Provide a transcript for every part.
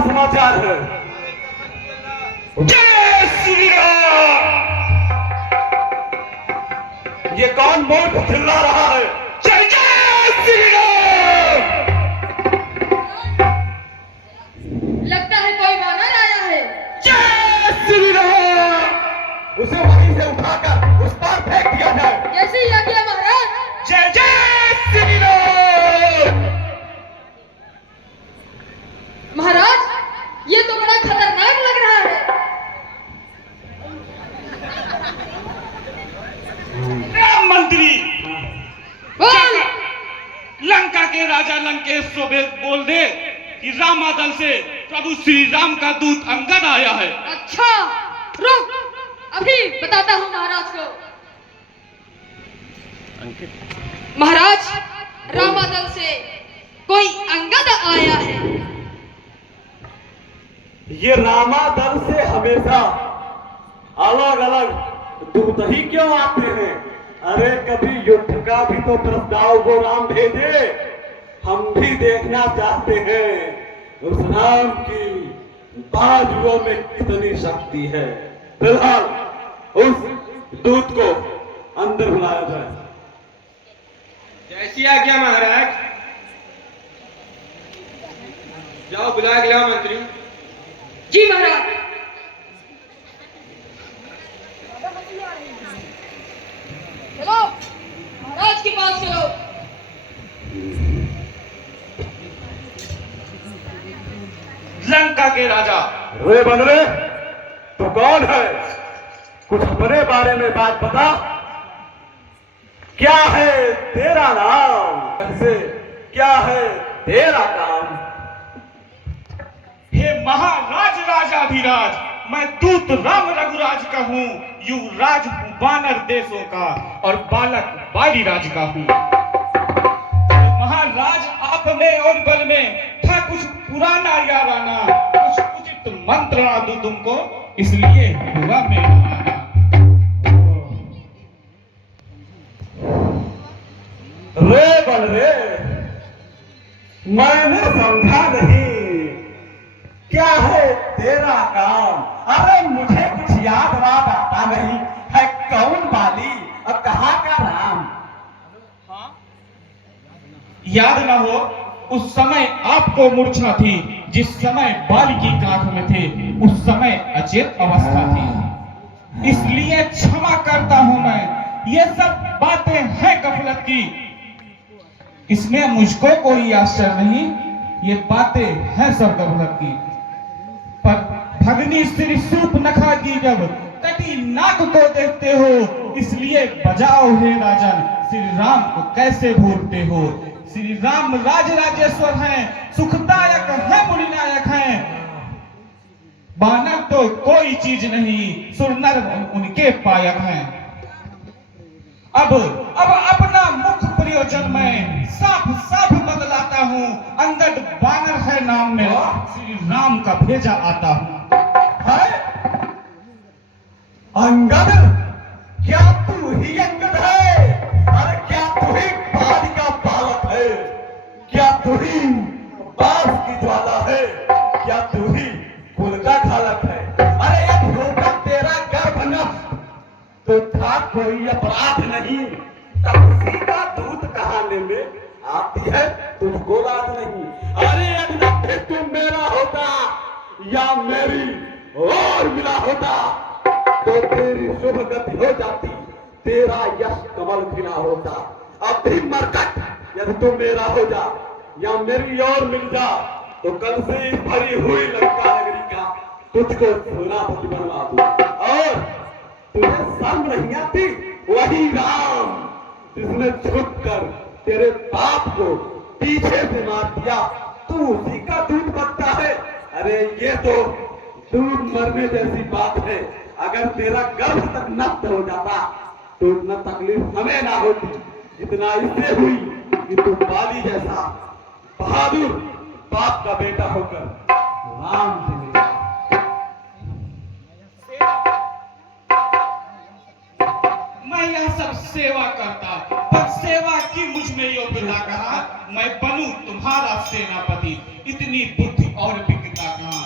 समाचार है? जय श्री राम। ये कौन मूर्ख चिल्ला रहा है? जय जय श्री राम। लगता है कोई वानर आया है। जय श्री राम। उसे वहीं से उठाकर उस पार फेंक दिया जाए। जैसे ही आज्ञा महाराज। जय जय श्री राम। महाराज ये तो बड़ा खतरनाक लग रहा है। राम मंत्री बोल। लंका के राजा लंकेश को बोल दे कि रामादल से प्रभु श्री राम का दूत अंगद आया है। अच्छा रुक, अभी बताता हूँ महाराज को। महाराज रामादल से कोई अंगद आया है। ये रामादल से हमेशा अलग अलग दूत ही क्यों आते हैं? अरे कभी युद्ध का भी तो प्रस्ताव वो राम भेजे। हम भी देखना चाहते हैं उस राम की बाजुओं में कितनी शक्ति है। फिलहाल उस दूत को अंदर बुलाया जाए। जैसी आज्ञा महाराज। जाओ बुला के लाओ मंत्री। जी महाराज। चलो महाराज के पास चलो। लंका के राजा। रे बनरे, तू कौन है? कुछ अपने बारे में बात बता। क्या है तेरा नाम? ऐसे क्या है तेरा काम? हे महाराज राजाधिराज, मैं दूत राम रघुराज का हूँ। युवराज हूँ वानर देशों का और बालक बाली राज का हूँ। महाराज आप में और बल में था कुछ पुराना याराना, कुछ उचित मंत्र ना दूं तुमको, इसलिए हुआ मेरा आना। रे बनरे, मैंने समझा नहीं। क्या है तेरा काम? अरे मुझे कुछ याद वाद आता नहीं है। कौन बाली और कहाँ का राम? याद ना हो उस समय आपको मूर्छा थी, जिस समय बाली की काख में थे उस समय अचेत अवस्था थी, इसलिए क्षमा करता हूं मैं। ये सब बातें हैं गफलत की, इसमें मुझको कोई आश्चर्य नहीं। ये बातें हैं सब गफलत की। पर भगनी श्री सूप नखा की जब कटी नाक को देखते हो, इसलिए बजाओ हे राजन, श्री राम को कैसे भूलते हो। श्री राम राज राजेश्वर हैं, सुखदायक है मुनिनायक हैं। बानर तो कोई चीज नहीं, सुरनर उनके पायक हैं। अब अपना मुख प्रयोजन में साफ साफ बदलाता हूँ। अंगद बानर है नाम में, श्री राम का भेजा आता हूँ। है? अंगद? क्या तू ही अंगद है? अरे क्या तू ही बाली का बालक है? क्या तू ही बास की ज्वाला है? क्या तू ही कुल का खालक है? अरे अब होगा तेरा गर्भ नष्ट तो था कोई अपराध नहीं। तपसी का दूध कहाने में आती है तुझको लाज नहीं। अरे अगर फिर तू मेरा होता या मेरी और मिला होता तो तेरी शुभ गति हो जाती, तेरा यश कमल खिला होता। अब भी मरकट यदि तू मेरा हो जा या मेरी और मिल जा तो कल से ही भरी हुई लंका नगरी का तुझको सेनापति बनवा दूं। और तुझे शर्म नहीं आती? वही राम जिसने छुपकर तेरे बाप को पीछे से मार दिया, तू उसी का दूध बनता है। अरे ये तो दूध मरने जैसी बात है। अगर तेरा गर्भ तक नष्ट हो जाता तो इतना तकलीफ हमें ना होती जितना इससे हुई कि तू बाली जैसा बहादुर बाप का बेटा होकर राम से मिला। मैं यह सब सेवा करता, पर सेवा की मुझ में योग्यता कहा। मैं बनूं तुम्हारा सेनापति, इतनी बुद्धि और विज्ञता कहा।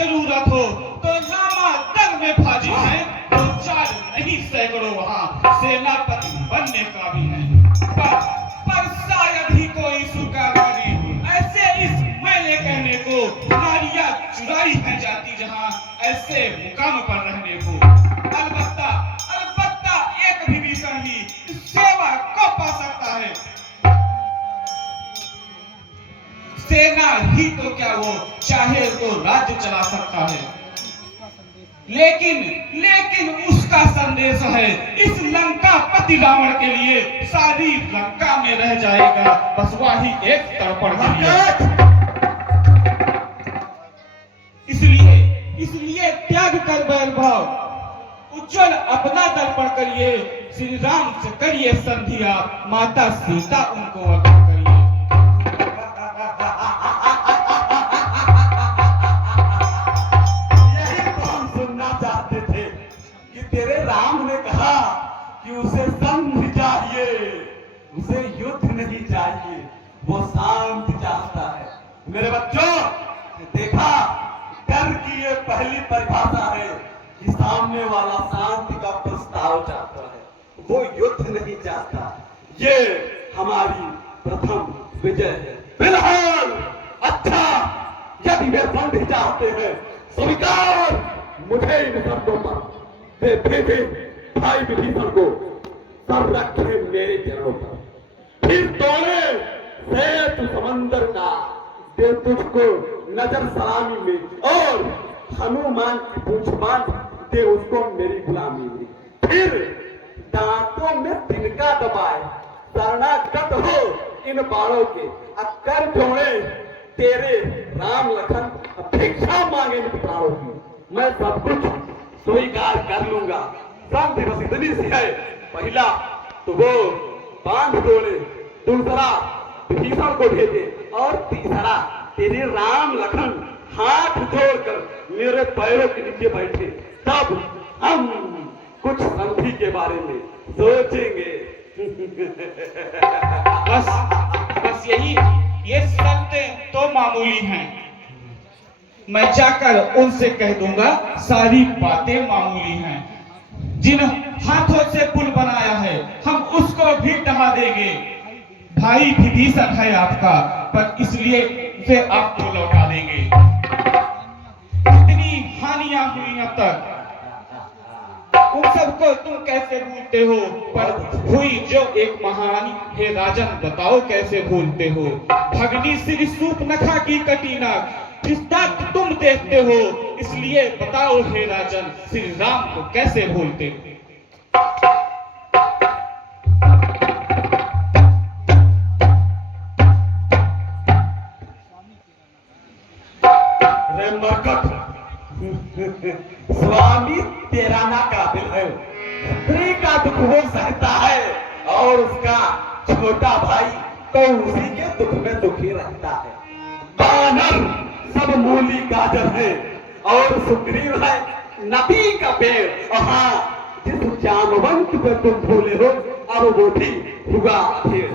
जरूरत हो तो लामा दल में फाजिल है, तो चार नहीं सैकड़ों वहां सेनापति बनने का भी है। पर शायद ही कोई स्वीकार करे ऐसे इस मैले कहने को, नारियां चुराई है जाती जहां ऐसे मुकाम पर रहने को। अलबत्ता अलबत्ता एक विभीषण ही इस सेवा को पा सकता है। सेना ही तो क्या वो चाहे तो राज्य चला सकता है, लेकिन उसका संदेश है इस लंका पति रावण के लिए सारी लंका में रह जाएगा बस वही एक तर्पण के लिए। इसलिए त्याग कर बैर भाव उज्जवल अपना दर्पण करिए, श्री राम से करिए संधिया, माता सीता उनको अर्पण करिए। यही तो हम सुनना चाहते थे कि तेरे राम ने कहा कि उसे संधि चाहिए, उसे युद्ध नहीं चाहिए, वो शांति चाहता है। मेरे बच्चों देखा, डर की ये पहली परिभाषा है कि सामने वाला शांति का प्रस्ताव चाहता है, वो युद्ध नहीं चाहता। ये हमारी प्रथम विजय है। फिलहाल अच्छा, यदि वे संधि चाहते हैं स्वीकार मुझे इन शब्दों पर वे भेजे भाई विभीषण को, सर रखे मेरे चरणों पर, फिर तोड़े सेतु समंदर का, दे तुझको नजर सलामी में, और हनुमान की पूंछ बांध दे उसको मेरी गुलामी में। फिर दांतों में तिनका दबाए, शरणागत हो इन बाणों के, कर जोड़े तेरे राम लखन, भिक्षा मांगे इन प्राणों की। मैं सब कुछ स्वीकार कर लूंगा। संधि बस इतनी सी है, पहला तो वो बांध जोड़े, दूसरा विभीषण को भेजे, और तीसरा तेरे राम लखन हाथ जोड़कर मेरे पैरों के नीचे बैठे, तब हम कुछ संधि के बारे में सोचेंगे। बस ये शर्तें तो मामूली हैं, मैं जाकर उनसे कह दूंगा सारी बातें मामूली हैं। जिन हाथों से पुल बनाया है हम उसको भी ढहा देंगे। भाई विभीषण है आपका, पर इसलिए उसे आपको लौटा देंगे। इतनी हानियां हुई अब तक, उन सबको तुम कैसे भूलते हो, पर हुई जो एक महारानी, हे राजन बताओ कैसे भूलते हो। भगनी श्री सूर्पनखा की कटीना रिश्ता तुम देखते हो, इसलिए बताओ हे राजन श्री राम को कैसे भूलते हो। स्वामी तेरा ना काबिल है, स्त्री का दुख वो सहता है, और उसका छोटा भाई तो उसी के दुख में दुखी रहता है। बानर सब मूली गाजर है, और सुग्रीव है नबी का पेड़। हाँ, जिस जामवंत पे तुम भूले हो अब वो भी हुआ अधेड़।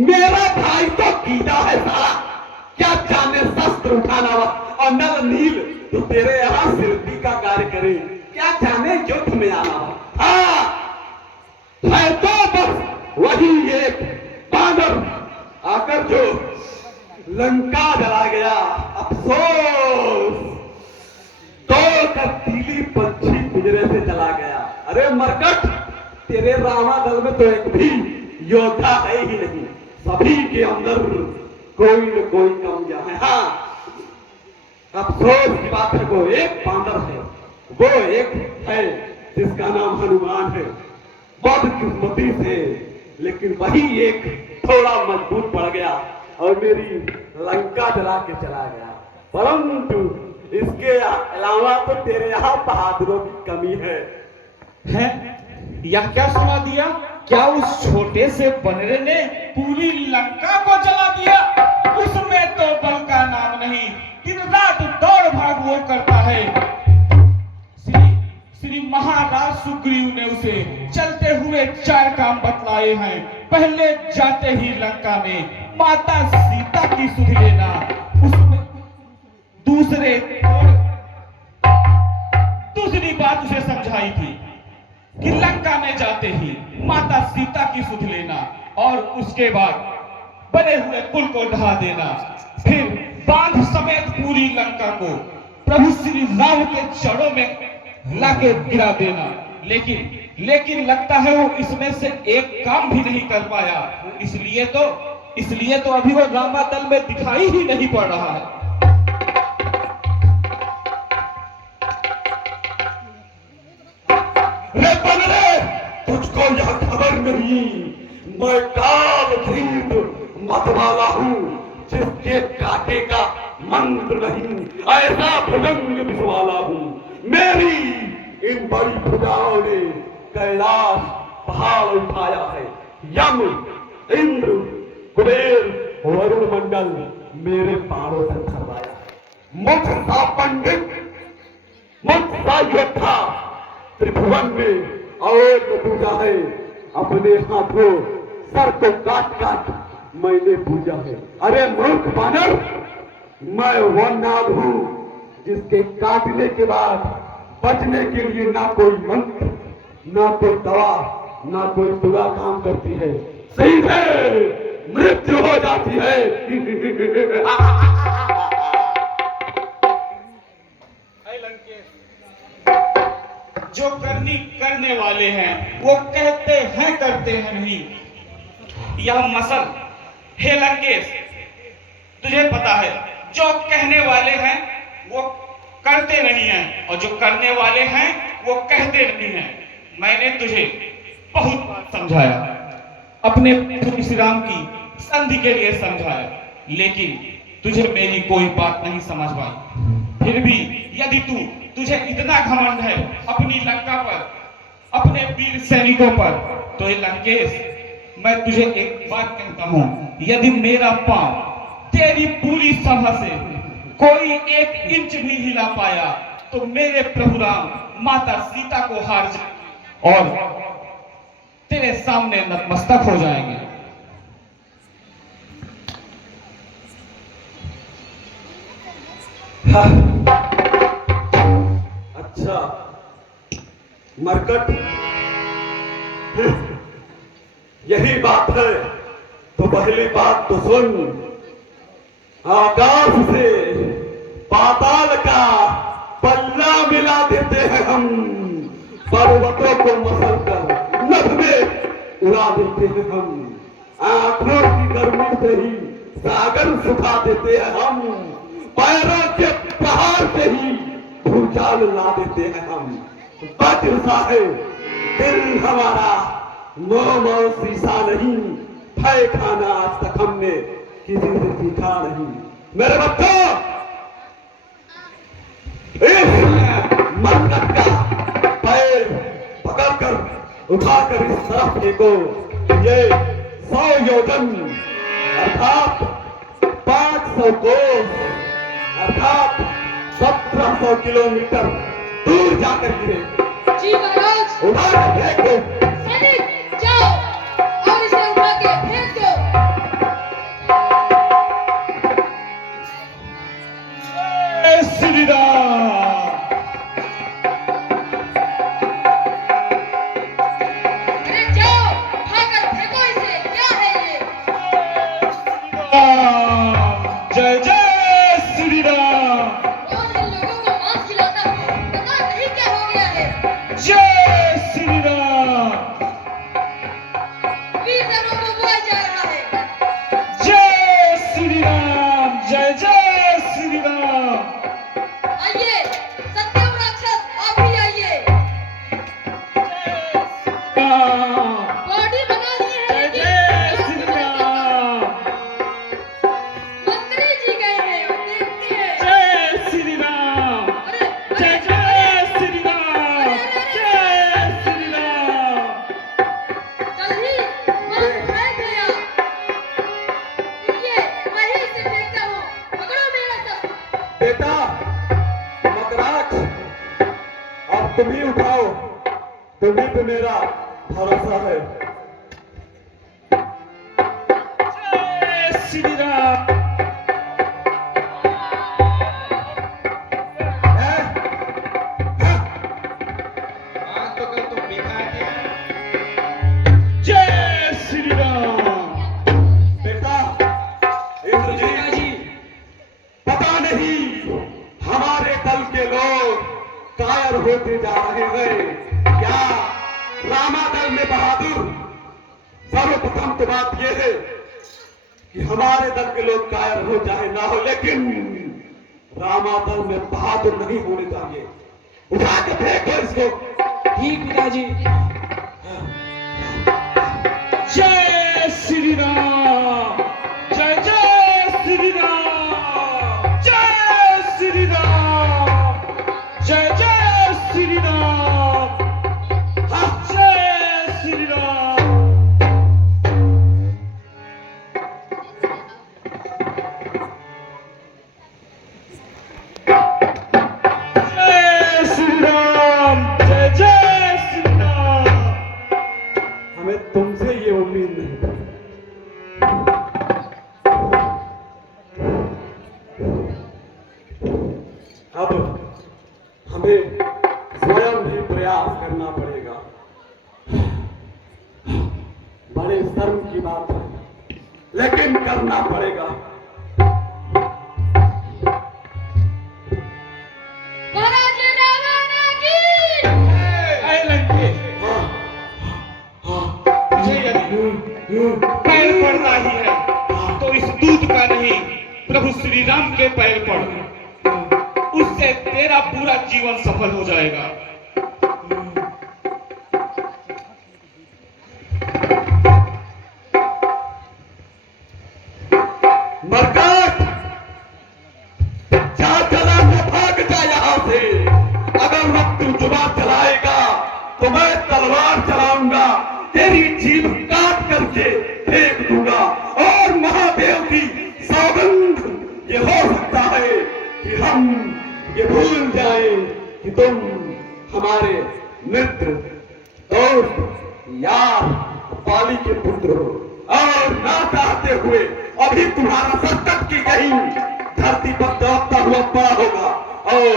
मेरा भाई तो कीड़ा है सारा, क्या जाने शस्त्र उठाना और नल नील तो तेरे यहाँ शिल्पी का कार्य करे, क्या जाने युद्ध में आना हो। हाँ, है तो बस वही एक बानर आकर जो लंका जला गया। अफसोस तो तीली पंछी पिंजरे से चला गया। अरे मरकट, तेरे रामा दल में तो एक भी योद्धा है ही नहीं, सभी के अंदर कोई न कोई कमियां है। हाँ, अफसोस की बात है, वो एक बांदर है, वो एक है जिसका नाम हनुमान है। बदकिस्मती से लेकिन वही एक थोड़ा मजबूत पड़ गया और मेरी लंका जला के चला गया। परंतु इसके अलावा तो तेरे यहाँ बहादुरों की कमी है। यह क्या सुना दिया? क्या उस छोटे से बनरे ने पूरी लंका को जला दिया? उसमें तो बल का नाम नहीं, दिन रात दौड़ भाग वो करता है। श्री महाराज सुग्रीव ने उसे चलते हुए 4 काम बतलाए हैं। पहले जाते ही लंका में माता सीता की सुध लेना, उसमें दूसरे में जाते ही माता सीता की सुध लेना और उसके बाद बने हुए पुल को ढहा देना, फिर बांध समेत पूरी लंका को प्रभु श्री राम के चरणों में लाके गिरा देना। लेकिन लगता है वो इसमें से एक काम भी नहीं कर पाया, इसलिए तो अभी वो रामातल में दिखाई ही नहीं पड़ रहा है। रे बनरे, तुझको यह खबर नहीं, मैं कालधीर मतवाला हूँ, जिसके काटे का मंत्र नहीं, ऐसा भुजंग विषवाला हूँ। मेरी इन बड़ी भुजाओं ने कैलाश पहाड़ उठाया है। यम, इंद्र, कुबेर, वरुण मंडल मेरे पारों से करवाया है। मुझ सा पंडित, मुझ सा योद्धा त्रिभुवन में और पूजा है। अपने हाथों सर को काट मैंने पूजा है। अरे मूर्ख बानर, मैं वो नाग हूँ जिसके काटने के बाद बचने के लिए ना कोई मंत्र, ना कोई दवा, ना कोई दुआ काम करती है, सीधे मृत्यु हो जाती है। जो करने वाले हैं वो कहते हैं करते हैं नहीं, यह मसल हे लंकेश, तुझे पता है जो कहने वाले हैं वो करते नहीं हैं और जो करने वाले हैं वो कहते नहीं हैं। मैंने तुझे बहुत बार समझाया, अपने प्रभु श्री राम की संधि के लिए समझाया, लेकिन तुझे मेरी कोई बात नहीं समझ पाई। फिर भी यदि तुझे इतना घमंड है अपनी लंका पर, अपने वीर सैनिकों पर, तो ये लंकेश, मैं तुझे एक बात कहता हूं, यदि मेरा पांव तेरी पूरी सभा से कोई 1 इंच भी हिला पाया तो मेरे प्रभु राम माता सीता को हार जाए और तेरे सामने नतमस्तक हो जाएंगे। अच्छा मरकट, यही बात है तो पहली बात तो सुन। आकाश से पाताल का पल्ला मिला देते हैं हम, पर्वतों को मसल कर नभ में उड़ा देते हैं हम, आंखों की गर्मी से ही सागर सुखा देते हैं हम, पैरों के प्रहार से ही भूचाल ला देते हैं हम। वज्र सा है दिल हमारा, मोह शीशा नहीं, भय खाना आज तक हमने किसी से सीखा नहीं। मेरे बच्चों, इस मन्नत का पैर पकड़कर उठाकर इस तरफ फेंको। ये 100 योजन अर्थात 500 कोस अर्थात 1700 किलोमीटर दूर जाकर गिरे। जी महाराज। उठाकर फेंको। सैनिक जाओ और इसे उठा के फेंक दो। जय श्री राम। अरे जाओ, उठाकर फेंको इसे, क्या है ये? जय जय श्री राम। कौन इन लोगों को मांस खिलाता है? पता नहीं क्या हो गया है। जय श्री राम। वीर नरों को बुलाया जा रहा है। जय श्री राम। जय जय श्री राम। आइए, सत्यम राक्षस, आप भी आइए। बॉडी बना ली है, जय लेकिन जय श्री राम। मंत्री जी गए हैं, वो देखते हैं। जय श्री राम। अरे जय जय श्री राम। जय श्री राम। कल ही मांस खाया गया। ये मैं ही इसे फेंकता हूँ, पकड़ो मेरा सब। बेटा मकराज, अब तुम ही उठाओ, तुम्हें पे मेरा भरोसा है। जय श्री राम। हैं? हैं? आज तो कल तुम बेकार थे। कायर होते जा रहे हैं। क्या रामादल में बहादुर? सर्वप्रथम तो बात यह है कि हमारे दल के लोग कायर हो चाहे ना हो, लेकिन रामादल में बहादुर नहीं होने चाहिए। उठा के फेंको इसको। ठीक पिताजी। जय श्री राम, जय जय श्री राम, जय श्री राम, जय जय श्री राम, जय श्री राम। जय श्री राम, जय जय श्री राम। हमें तुमसे ये उम्मीद नहीं थी। अब हमें स्वयं भी प्रयास करना पड़ेगा। बड़े शर्म की बात है, लेकिन करना पड़ेगा। महाराज रावण की ऐ लंकेश, तुझे यदि पैर पड़ना ही है तो इस दूत का नहीं, प्रभु श्री राम के पैर पड़। उससे तेरा पूरा जीवन सफल हो जाएगा। मरकट, जा चला मैं भाग जा यहाँ से। अगर वक्त जुबा चलाएगा तो मैं तलवार चलाऊंगा, तेरी जीभ काट करके फेंक दूंगा। और महादेव की सौगंध ये हो सकता है कि हम ये भूल जाए कि तुम हमारे मित्र, दोस्त, यार, पाली के पुत्र हो। और ना चाहते हुए अभी तुम्हारा संकट की गई धरती पर दौड़ता हुआ पड़ा होगा और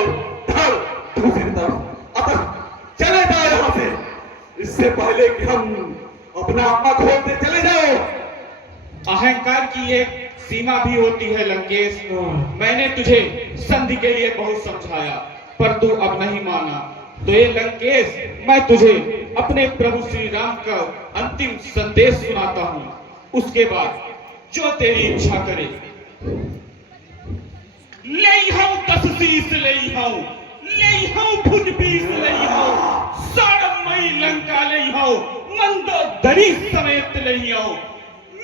धड़ दूसरी तरफ। अतः चले जाओ यहाँ से, इससे पहले कि हम अपना आत्मा खोलते चले जाओ। अहंकार की एक सीमा भी होती है लंकेश। मैंने तुझे संधि के लिए बहुत समझाया, पर तू अब नहीं माना। तो ये लंकेश, मैं तुझे अपने प्रभु श्री राम का अंतिम संदेश सुनाता हूँ। उसके बाद जो तेरी इच्छा करे। ले हूं 10 शीश, ले हूं भुज 20 ले हूं, साड़मई लंका ले हूं, मंदोदरी समेत ले हूं,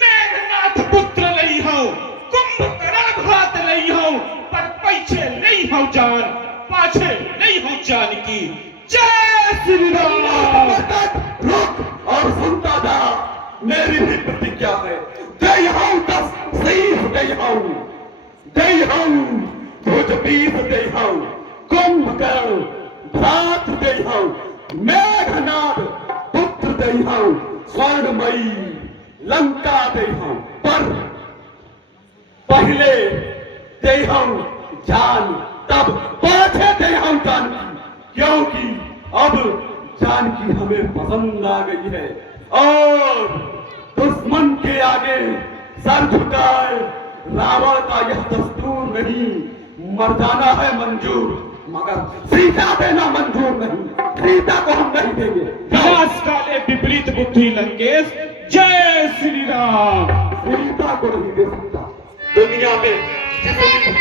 मेघनाथ पुत्र ले हूं, कुंभकर्ण भात ले हूं, पर पीछे ले हूं जान, पाछे ले हूं जानकी। जय श्री राम। रुक और सुनता जा, मेरी भी प्रतिज्ञा है। दे हूं 10 शीश, दे हूं भुज 20 दे हूं, कुंभकर्ण भात दे हूं, मेघनाथ पुत्र दे हूं, स्वर्णमयी लंका दे हूं, पर पहले दे हूं जान, तब पाछे दे हूं जानकी। क्योंकि अब जानकी हमें पसंद आ गई है और दुश्मन के आगे सर झुकाए रावण का यह दस्तूर नहीं। मर जाना है मंजूर, मगर सीता देना मंजूर नहीं। सीता को हम नहीं देंगे। विनाश काले विपरीत बुद्धि लंकेश। जय श्री राम। सीता को नहीं दे सकता। दुनिया में जितनी